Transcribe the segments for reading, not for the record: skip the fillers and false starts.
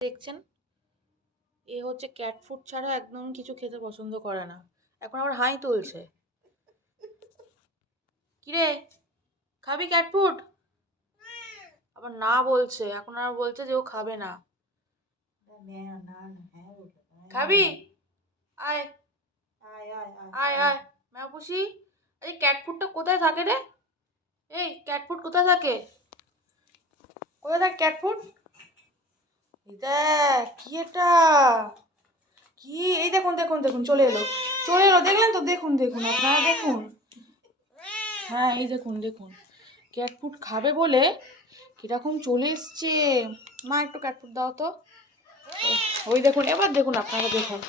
দেখছেন, এ হচ্ছে cat food ছাড়া একদম কিছু খেতে পছন্দ করে না। এখন আবার হাই তুলছে। কিরে, খাবি ক্যাট ফুড? আবার না বলছে, এখন আর বলছে যে ও খাবে না। খাবি? আয় আয় আয় ম্যাপুসি। এই ক্যাট ফুডটা কোথায় থাকে রে? এই ক্যাট ফুড কোথায় থাকে? কোথায় থাকে ক্যাট ফুড? দেখ কি এটা, কি এই দেখুন দেখুন দেখুন চলে এলো দেখলেন তো? দেখুন দেখুন আপনারা দেখুন, হ্যাঁ এই দেখুন দেখুন ক্যাট ফুড খাবে বলে কিরকম চলে এসছে। মা একটু ক্যাট ফুড দাও তো। ওই দেখুন, এবার দেখুন আপনারা দেখুন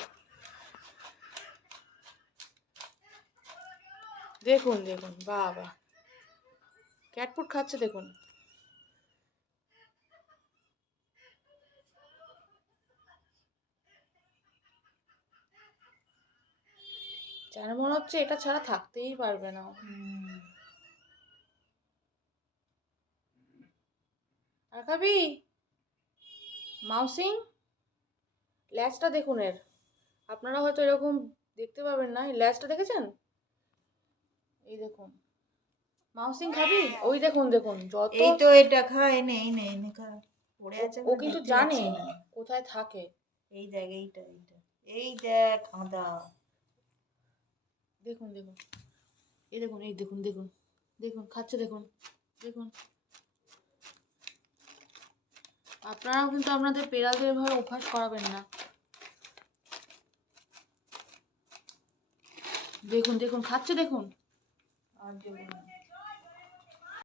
দেখুন দেখুন, বাবা ক্যাট ফুড খাচ্ছে দেখুন। যেন মনে হচ্ছে এটা ছাড়া থাকতেই পারবে না। আর খাবি? মাউসিং ল্যাজটা দেখুন এর, আপনারা হয়তো এরকম দেখতে পাবেন না। এই ল্যাজটা দেখেছেন? এই দেখুন মাউসিং খাবি? ওই দেখুন দেখুন যত এই তো এটা খা, এনে এনে এনে খা। পড়ে আছে, ও কিন্তু জানে কোথায় থাকে। এই দেখ এইটা এই দেখ আদা, দেখুন দেখুন এই দেখুন এই দেখুন দেখুন দেখুন খাচ্ছে দেখুন দেখুন। আপনারাও কিন্তু আপনাদের পেড়ালদের এভাবে অভ্যাস করাবেন না। দেখুন দেখুন খাচ্ছে দেখুন। আর দেবো না।